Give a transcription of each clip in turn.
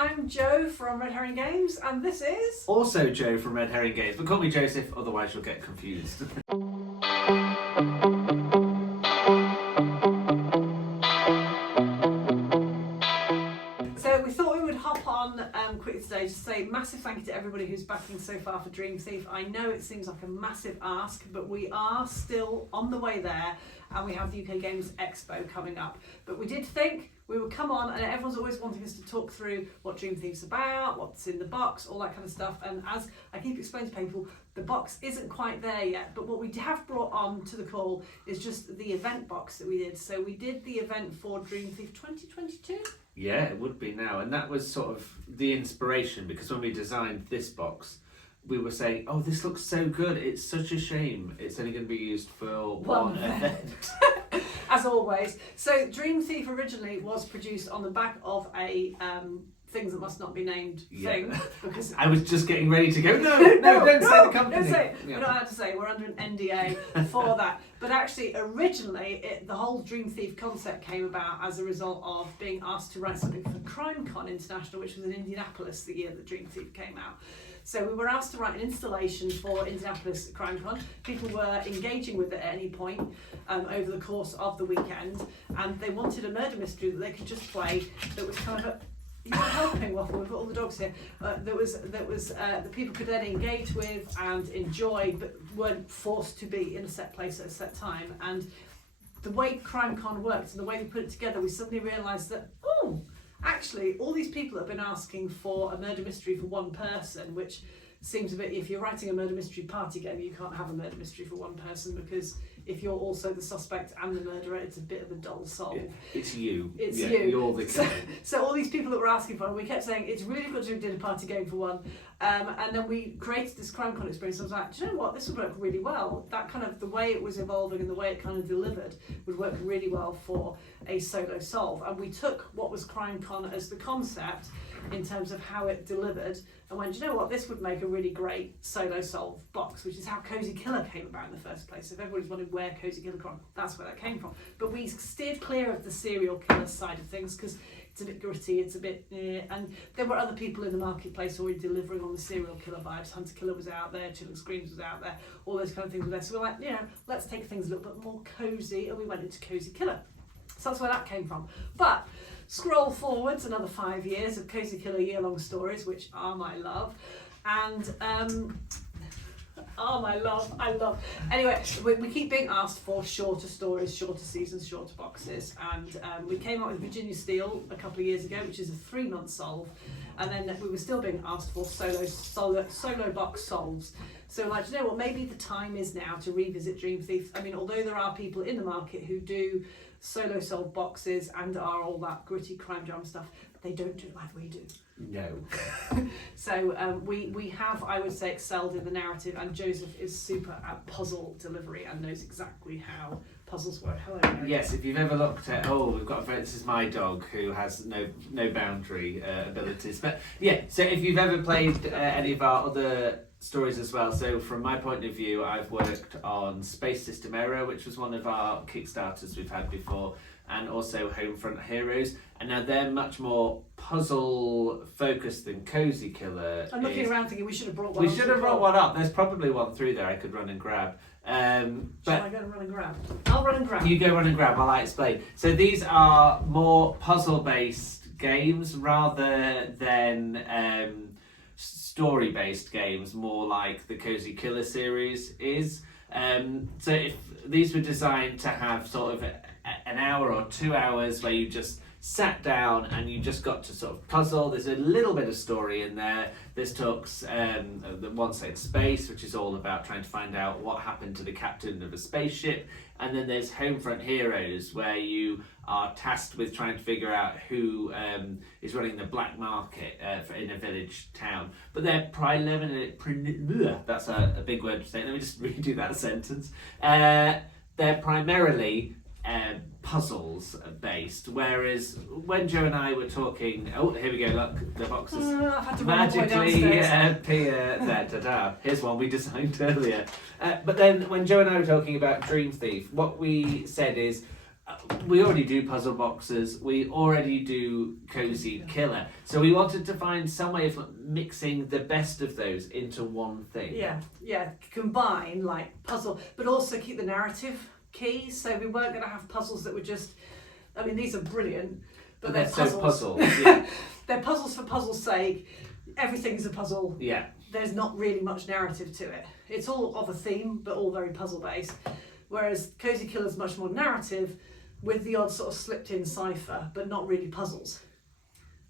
I'm Joe from Red Herring Games, and this is... Also Joe from Red Herring Games, but call me Joseph, otherwise you'll get confused. So we thought we would hop on quickly today to say massive thank you to everybody who's backing so far for Dream Thief. I know it seems like a massive ask, but we are still on the way there, and we have the UK Games Expo coming up. But we did think we would come on, and everyone's always wanting us to talk through what Dream Thief's about, what's in the box, all that kind of stuff. And as I keep explaining to people, the box isn't quite there yet, but what we have brought on to the call is just the event box that we did. So we did the event for Dream Thief 2022. Yeah, it would be now, and that was sort of the inspiration, because when we designed this box, we were saying, oh, this looks so good, it's such a shame it's only going to be used for one event. As always. So Dream Thief originally was produced on the back of a things that must not be named thing. Because I was just getting ready to go, no, don't say the company. Don't say it. Yeah. We're not allowed to say, we're under an NDA for that. But actually, originally, the whole Dream Thief concept came about as a result of being asked to write something for CrimeCon International, which was in Indianapolis the year that Dream Thief came out. So we were asked to write an installation for Indianapolis CrimeCon. People were engaging with it at any point over the course of the weekend, and they wanted a murder mystery that they could just play that was kind of a... You're helping, Waffle, we've got all the dogs here. That people could then engage with and enjoy, but weren't forced to be in a set place at a set time. And the way CrimeCon worked and the way we put it together, we suddenly realised that, oh, actually, all these people have been asking for a murder mystery for one person, which seems a bit, if you're writing a murder mystery party game, you can't have a murder mystery for one person, because if you're also the suspect and the murderer, it's a bit of a dull solve. Yeah, it's you. It's you. You're the so all these people that were asking for it, we kept saying, it's really good to do a party game for one. And then we created this CrimeCon experience. I was like, do you know what, this would work really well. That kind of, the way it was evolving and the way it kind of delivered would work really well for a solo solve. And we took what was CrimeCon as the concept in terms of how it delivered, and went, do you know what, this would make a really great solo solve box, which is how Cozy Killer came about in the first place. If everybody's wondering where Cozy Killer came from, that's where that came from. But we steered clear of the serial killer side of things, because it's a bit gritty, it's a bit and there were other people in the marketplace already delivering on the serial killer vibes. Hunter Killer was out there, Chilling Screams was out there, all those kind of things were there. So we're like, let's take things a little bit more cozy, and we went into Cozy Killer. So that's where that came from. But scroll forwards another 5 years of Cozy Killer year-long stories, which are my love, and I love. Anyway, we keep being asked for shorter stories, shorter seasons, shorter boxes, and we came out with Virginia Steel a couple of years ago, which is a 3-month solve, and then we were still being asked for solo box solves. So like, you know what, maybe the time is now to revisit Dream Thief. I mean, although there are people in the market who do solo solve boxes and are all that gritty crime drama stuff, they don't do it like we do. No. So we have, I would say, excelled in the narrative, and Joseph is super at puzzle delivery and knows exactly how puzzles work. Hello, Mary. Yes, if you've ever looked at, we've got this is my dog who has no boundary abilities. But yeah, so if you've ever played any of our other stories as well, so from my point of view, I've worked on Space System Error, which was one of our Kickstarters we've had before, and also Homefront Heroes, and now they're much more puzzle focused than Cozy Killer. I'm looking around thinking we should have brought one. We should have brought one up. There's probably one through there I could run and grab. Shall I go and run and grab? I'll run and grab. You go run and grab, I'll explain. So these are more puzzle-based games rather than story-based games, more like the Cozy Killer series is. So if these were designed to have sort of an hour or 2 hours where you just sat down and you just got to sort of puzzle. There's a little bit of story in there. This talks the One Set Space, which is all about trying to find out what happened to the captain of a spaceship. And then there's Homefront Heroes, where you are tasked with trying to figure out who is running the black market in a village town. But they're that's a big word to say. Let me just redo that sentence. They're primarily puzzles based, whereas when Joe and I were talking, here we go, look, the boxes magically appear there, here's one we designed earlier, but then when Joe and I were talking about Dream Thief, what we said is, we already do puzzle boxes, we already do cozy killer, so we wanted to find some way of mixing the best of those into one thing. Yeah, combine like puzzle, but also keep the narrative key. So we weren't going to have puzzles that were just, I mean, these are brilliant, but they're puzzles. So puzzles. Yeah. They're puzzles for puzzle's sake. Everything's a puzzle. Yeah. There's not really much narrative to it. It's all of a theme, but all very puzzle based. Whereas Cozy Killer's much more narrative, with the odd sort of slipped in cipher, but not really puzzles.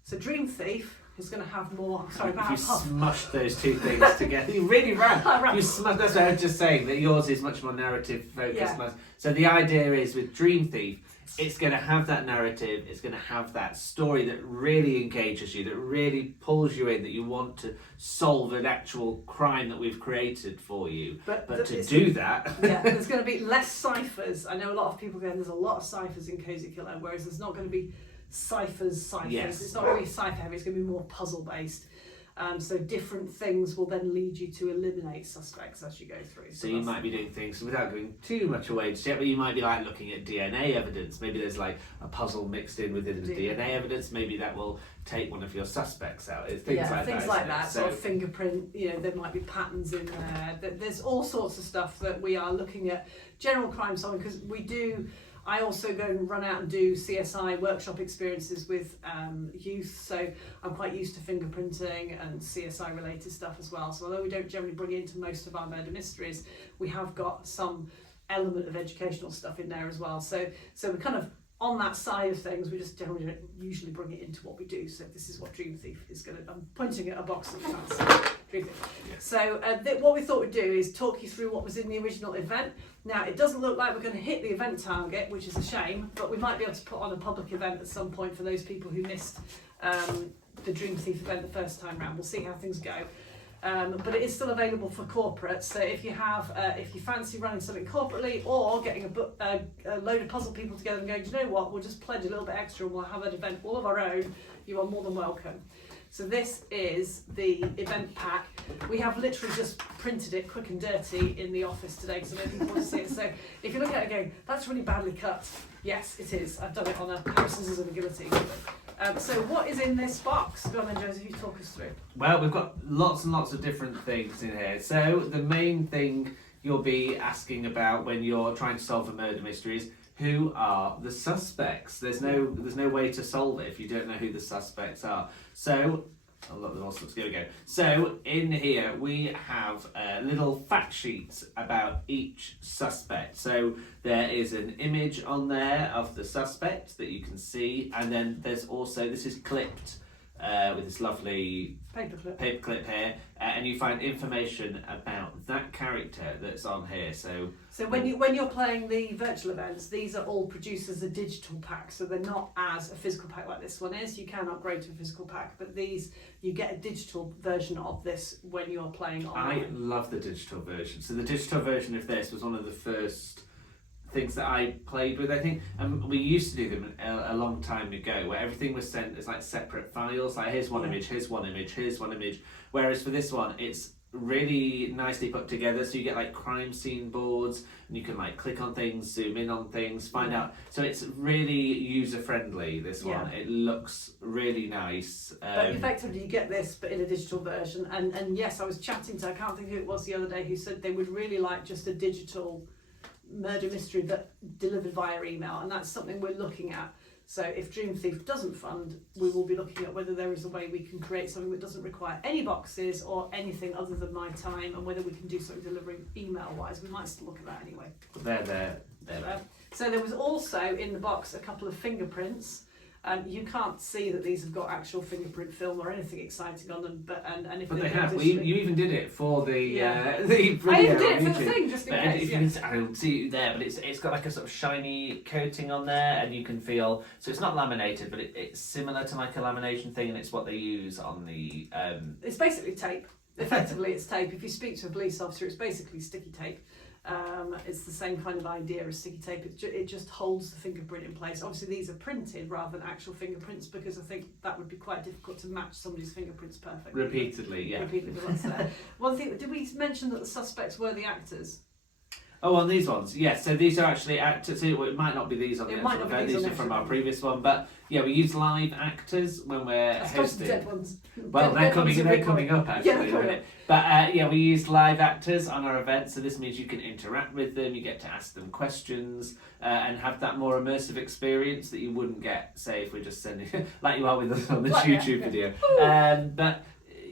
So Dream Thief is going to have more. Sorry, you smushed those two things together. You really ran. You smushed. That's what I was just saying. That yours is much more narrative focused. Yeah. So the idea is with Dream Thief, it's going to have that narrative. It's going to have that story that really engages you, that really pulls you in, that you want to solve an actual crime that we've created for you. But to do that, there's going to be less ciphers. I know a lot of people going, there's a lot of ciphers in Cozy Killer, whereas there's not going to be ciphers. Yes. It's not going to be cipher heavy. It's going to be more puzzle based. So different things will then lead you to eliminate suspects as you go through. So you might be doing things without giving too much away just yet, but you might be like looking at DNA evidence. Maybe there's like a puzzle mixed in within the DNA evidence. Maybe that will take one of your suspects out. Things like that. So, sort of fingerprint. There might be patterns in there. There's all sorts of stuff that we are looking at. General crime solving, because we do. I also go and run out and do CSI workshop experiences with youth, so I'm quite used to fingerprinting and CSI related stuff as well. So although we don't generally bring it into most of our murder mysteries, we have got some element of educational stuff in there as well. So we're kind of on that side of things. We just generally don't usually bring it into what we do. So this is what Dream Thief is going to. I'm pointing at a box of plants. Dream Thief. Yeah. So what we thought we'd do is talk you through what was in the original event. Now, it doesn't look like we're going to hit the event target, which is a shame, but we might be able to put on a public event at some point for those people who missed the Dream Thief event the first time round. We'll see how things go. But it is still available for corporates, so if you fancy running something corporately or getting a load of puzzle people together and going, do you know what, we'll just pledge a little bit extra and we'll have an event all of our own, you are more than welcome. So this is the event pack. We have literally just printed it quick and dirty in the office today because I don't think you want to see it. So if you look at it going, that's really badly cut. Yes, it is. I've done it on a pair of scissors and a guillotine. So what is in this box? Go on then, Joseph, you talk us through. Well, we've got lots and lots of different things in here. So the main thing you'll be asking about when you're trying to solve a murder mystery is, who are the suspects? There's no way to solve it if you don't know who the suspects are. So, a lot of all sorts. Here we go. So in here we have little fact sheets about each suspect. So there is an image on there of the suspect that you can see, and then there's also, this is clipped with this lovely paperclip here, and you find information about that character that's on here. So when you're playing the virtual events, these are all produced as a digital pack, so they're not as a physical pack like this one is. You can upgrade to a physical pack, but these, you get a digital version of this when you're playing online. I love the digital version. So the digital version of this was one of the first things that I played with, I think. We used to do them a long time ago, where everything was sent as like separate files, like here's one image, here's one image, here's one image. Whereas for this one, it's really nicely put together, so you get like crime scene boards, and you can like click on things, zoom in on things, find out. So it's really user friendly, this one. It looks really nice. But effectively you get this but in a digital version, and yes, I was chatting to, I can't think who it was the other day, who said they would really like just a digital murder mystery that delivered via email, and that's something we're looking at. So if Dream Thief doesn't fund, we will be looking at whether there is a way we can create something that doesn't require any boxes or anything other than my time, and whether we can do something delivering email wise. We might still look at that anyway. They're So there was also in the box a couple of fingerprints. You can't see that these have got actual fingerprint film or anything exciting on them, but they have. You even did it for the video. I even did it for the thing, just in case. I don't see it there, but it's got like a sort of shiny coating on there, and you can feel. So it's not laminated, but it's similar to like a lamination thing, and it's what they use on the. It's basically tape. Effectively, it's tape. If you speak to a police officer, it's basically sticky tape. It's the same kind of idea as sticky tape. It just holds the fingerprint in place. Obviously these are printed rather than actual fingerprints, because I think that would be quite difficult to match somebody's fingerprints perfectly. Repeatedly, yeah. Repeatedly, what's there. One thing, did we mention that the suspects were the actors? Oh, on these ones, yes. So these are actually actors. Well, it might not be these on the It might actual not be event. these These on are the from our actual previous one, but yeah, we use live actors when we're Especially hosting. dead ones. Well, Dead ones are they're big coming one. up actually. Yeah, they're coming up. But yeah, we use live actors on our event, so this means you can interact with them, you get to ask them questions, and have that more immersive experience that you wouldn't get, say, if we're just sending like you are with us on this Like that, YouTube yeah. video. But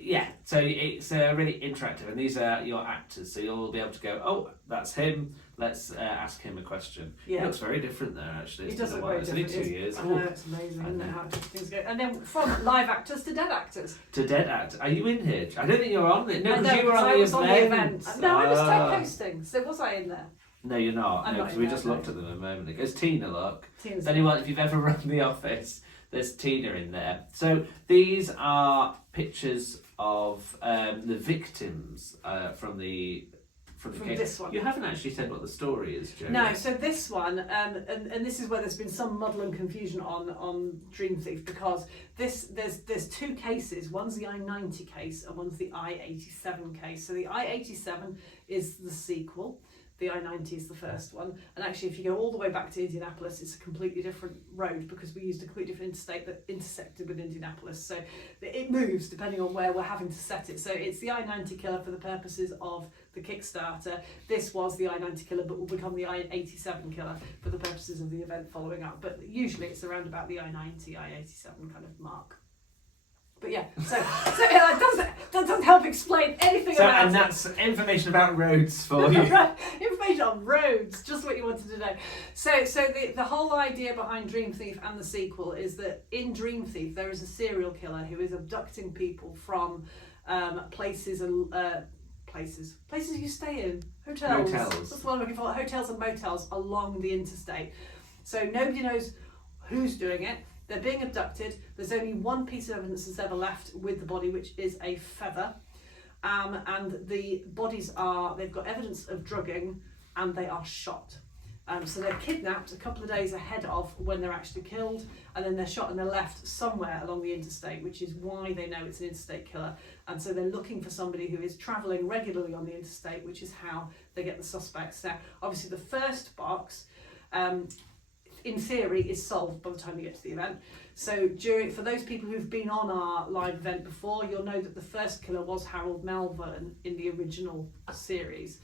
yeah, so it's really interactive, and these are your actors, so you'll be able to go, oh, that's him. Let's ask him a question. Yeah. He looks very different there, actually. He It's does been a look while. very It's only different. 2 years. I know, it's amazing, isn't it, how things go. And then from live actors to dead actors. To dead act. Are you in here? I don't think you're on it. No, I because know, you were on I the was event. on the event. No, I was Ah. hosting. So was I in there? No, you're not. I'm No, not because in we there, just no. looked at them a moment ago. It's Tina, look. Tina's So anyone, if you've ever run the office, there's Tina in there. So these are pictures of the victims from the case. this one. You haven't actually said what the story is, Joe. No, so this one, and this is where there's been some muddle and confusion on Dream Thief, because there's two cases. One's the I-90 case and one's the I-87 case. So the I-87 is the sequel. The I-90 is the first one, and actually if you go all the way back to Indianapolis, it's a completely different road because we used a completely different interstate that intersected with Indianapolis, so it moves depending on where we're having to set it. So it's the I-90 killer for the purposes of the Kickstarter. This was the I-90 killer, but will become the I-87 killer for the purposes of the event following up, but usually it's around about the I-90, I-87 kind of mark. But yeah, so that doesn't help explain anything about and that's information about roads for you. Right, information on roads, just what you wanted to know. So the whole idea behind Dream Thief and the sequel is that in Dream Thief there is a serial killer who is abducting people from places and places you stay in, hotels. That's what I'm looking for. Hotels and motels along the interstate. So nobody knows who's doing it. They're being abducted. There's only one piece of evidence that's ever left with the body, which is a feather. And the bodies they've got evidence of drugging, and they are shot. So they're kidnapped a couple of days ahead of when they're actually killed, and then they're shot and they're left somewhere along the interstate, which is why they know it's an interstate killer. And so they're looking for somebody who is travelling regularly on the interstate, which is how they get the suspects. Now, obviously the first box, in theory, is solved by the time you get to the event. So for those people who've been on our live event before, you'll know that the first killer was Harold Melvern in the original series.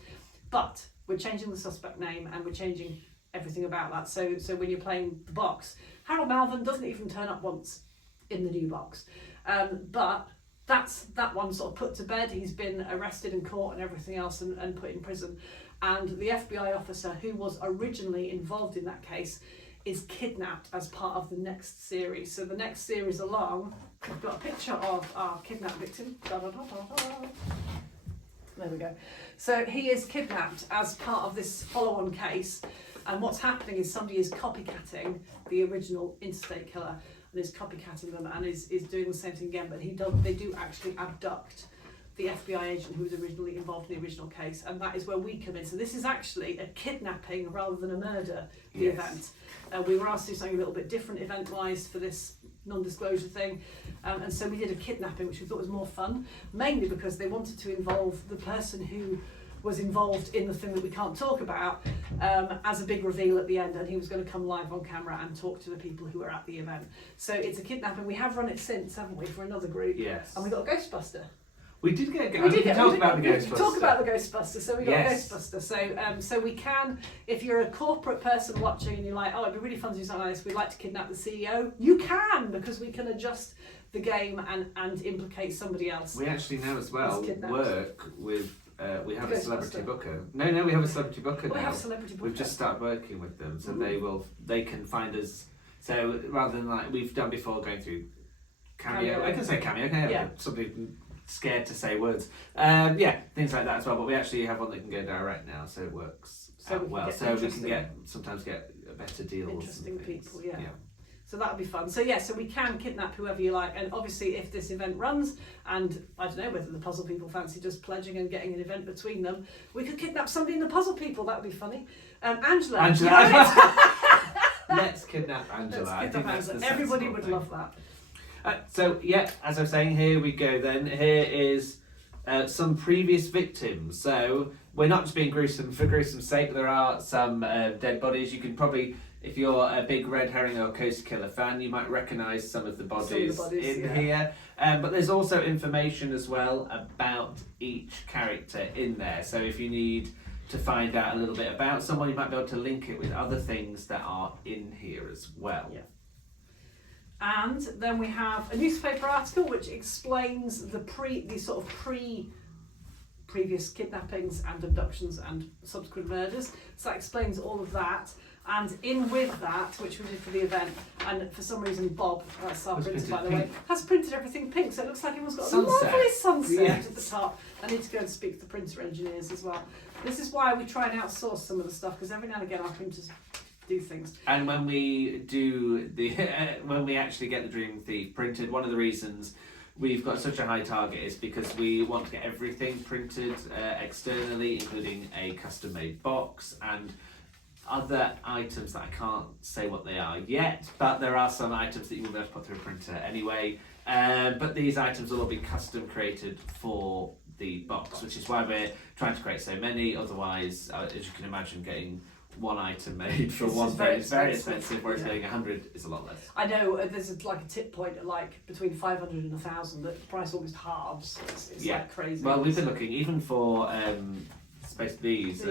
But we're changing the suspect name and we're changing everything about that. So when you're playing the box, Harold Melvern doesn't even turn up once in the new box. But that one sort of put to bed. He's been arrested and caught and everything else and put in prison. And the FBI officer who was originally involved in that case is kidnapped as part of the next series. So the next series along, I've got a picture of our kidnapped victim. Da, da, da, da, da. There we go. So he is kidnapped as part of this follow-on case, and what's happening is somebody is copycatting the original interstate killer and is copycatting them and is doing the same thing again, but they do actually abduct the FBI agent who was originally involved in the original case, and that is where we come in. So this is actually a kidnapping rather than a murder, the event. We were asked to do something a little bit different event-wise for this non-disclosure thing, and so we did a kidnapping, which we thought was more fun, mainly because they wanted to involve the person who was involved in the thing that we can't talk about as a big reveal at the end, and he was going to come live on camera and talk to the people who were at the event. So it's a kidnapping. We have run it since, haven't we, for another group? Yes. And we got a Ghostbuster. We did get a Ghostbuster. We can talk about the Ghostbuster. Talk about the Ghostbuster. So we got Yes. a Ghostbuster. So we can, if you're a corporate person watching and you're like, oh, it'd be really fun to do something like this, we'd like to kidnap the CEO, you can, because we can adjust the game and implicate somebody else. We actually now as well kidnapped. work with, we have a Ghostbuster. celebrity booker. No, we have a celebrity booker now. We have a celebrity booker. We've just started working with them, so Ooh. they can find us. So rather than like we've done before going through Cameo. I can say Cameo, okay? Yeah. Somebody scared to say words. Things like that as well. But we actually have one that can go direct now, so it works out well. So we can sometimes get better deals. Interesting people, yeah. So that would be fun. So so we can kidnap whoever you like, and obviously if this event runs, and I don't know whether the puzzle people fancy just pledging and getting an event between them, we could kidnap somebody in the puzzle people. That would be funny. Angela. Let's kidnap Angela. Let's kidnap Angela. Everybody would love that. As I was saying, here we go then. Here is some previous victims. So we're not just being gruesome for gruesome's sake. There are some dead bodies. You can probably, if you're a big Red Herring or Coast Killer fan, you might recognise some of the bodies, here. But there's also information as well about each character in there. So if you need to find out a little bit about someone, you might be able to link it with other things that are in here as well. Yeah. And then we have a newspaper article which explains the previous kidnappings and abductions and subsequent murders. So that explains all of that. And in with that, which we did for the event, and for some reason Bob, that's our printer by the way, has printed everything pink, so it looks like everyone's got a lovely sunset at the top. I need to go and speak to the printer engineers as well. This is why we try and outsource some of the stuff, because every now and again our printers do things. And when we do when we actually get the Dream Thief printed, one of the reasons we've got such a high target is because we want to get everything printed externally, including a custom-made box and other items that I can't say what they are yet, but there are some items that you will be able to put through a printer anyway. But these items will all be custom created for the box, which is why we're trying to create so many. Otherwise, as you can imagine, getting one item made for one thing is very expensive, whereas getting 100 is a lot less. I know there's like a tip point at like between 500 and 1,000 that the price almost halves. It's like crazy. Well, we've been looking even for space these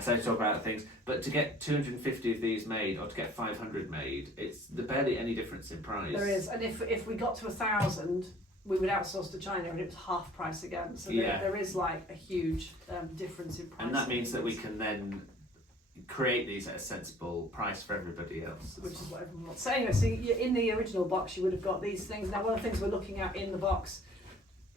so to talk about things, but to get 250 of these made or to get 500 made, it's barely any difference in price. There is, and if we got to 1,000, we would outsource to China and it was half price again. So there is like a huge difference in price. And that means that we can then create these at a sensible price for everybody else. Which is what everyone wants. So anyway, so in the original box you would have got these things. Now one of the things we're looking at in the box,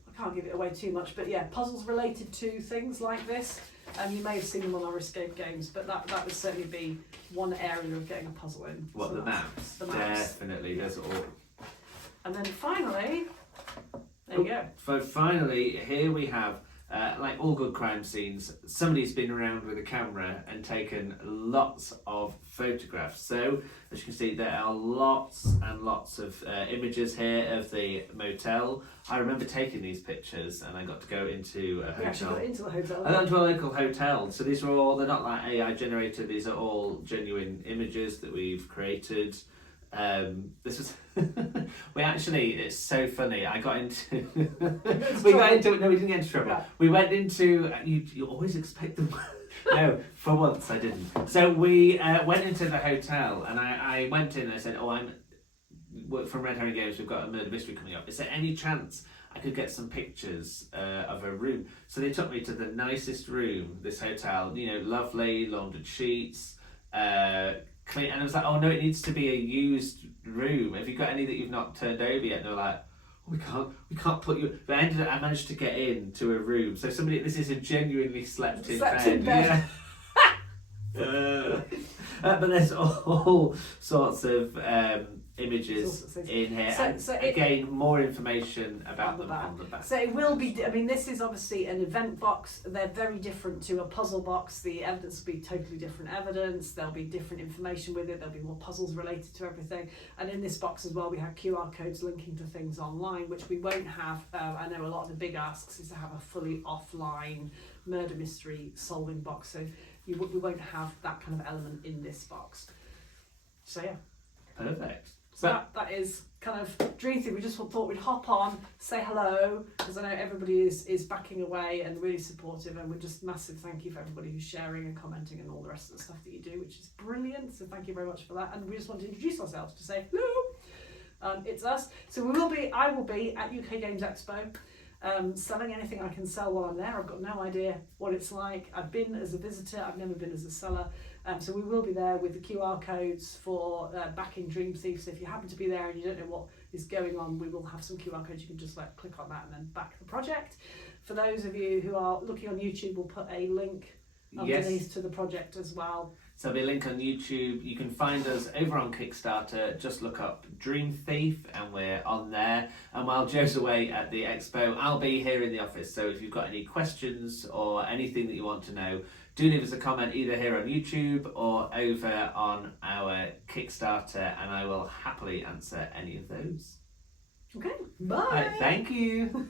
I can't give it away too much, but yeah, puzzles related to things like this. You may have seen them on our escape games, but that would certainly be one area of getting a puzzle in. What, so the maps? The maps. Definitely, there's all. And then finally, there you go. So finally, here we have, like all good crime scenes, somebody's been around with a camera and taken lots of photographs. So, as you can see, there are lots and lots of images here of the motel. I remember taking these pictures and I got to go into a hotel. You actually got into the hotel. I got into a local hotel. So these are all, they're not like AI generated, these are all genuine images that we've created. This was we actually, it's so funny, I got into no, we didn't get into trouble. Right. We went into, you always expect them. No, for once I didn't. So we went into the hotel and I went in and I said, I'm from Red Herring Games, we've got a murder mystery coming up. Is there any chance I could get some pictures of a room? So they took me to the nicest room, this hotel, lovely, laundered sheets, clean, and I was like, oh no, it needs to be a used room. Have you got any that you've not turned over yet? And they're like, oh, we can't put you. But I managed to get into a room. So this is a genuinely slept in bed. Yeah. But there's all sorts of images in here. So again, more information about them on the back. So it will be, this is obviously an event box. They're very different to a puzzle box. The evidence will be totally different evidence. There'll be different information with it. There'll be more puzzles related to everything. And in this box as well, we have QR codes linking to things online, which we won't have. I know a lot of the big asks is to have a fully offline murder mystery solving box. So we won't have that kind of element in this box. So yeah. Perfect. So that is kind of Dream Thief. We just thought we'd hop on, say hello, because I know everybody is backing away and really supportive, and we're just massive thank you for everybody who's sharing and commenting and all the rest of the stuff that you do, which is brilliant. So thank you very much for that. And we just want to introduce ourselves to say hello. It's us. So I will be at UK Games Expo. Selling anything I can sell while I'm there. I've got no idea what it's like. I've been as a visitor, I've never been as a seller. So we will be there with the QR codes for backing Dream Thief. So if you happen to be there and you don't know what is going on, we will have some QR codes. You can just click on that and then back the project. For those of you who are looking on YouTube, we'll put a link underneath to the project as well. So there'll be a link on YouTube. You can find us over on Kickstarter. Just look up Dream Thief and we're on there. And while Joe's away at the expo, I'll be here in the office. So if you've got any questions or anything that you want to know, do leave us a comment either here on YouTube or over on our Kickstarter, and I will happily answer any of those. Okay, bye. Right, thank you.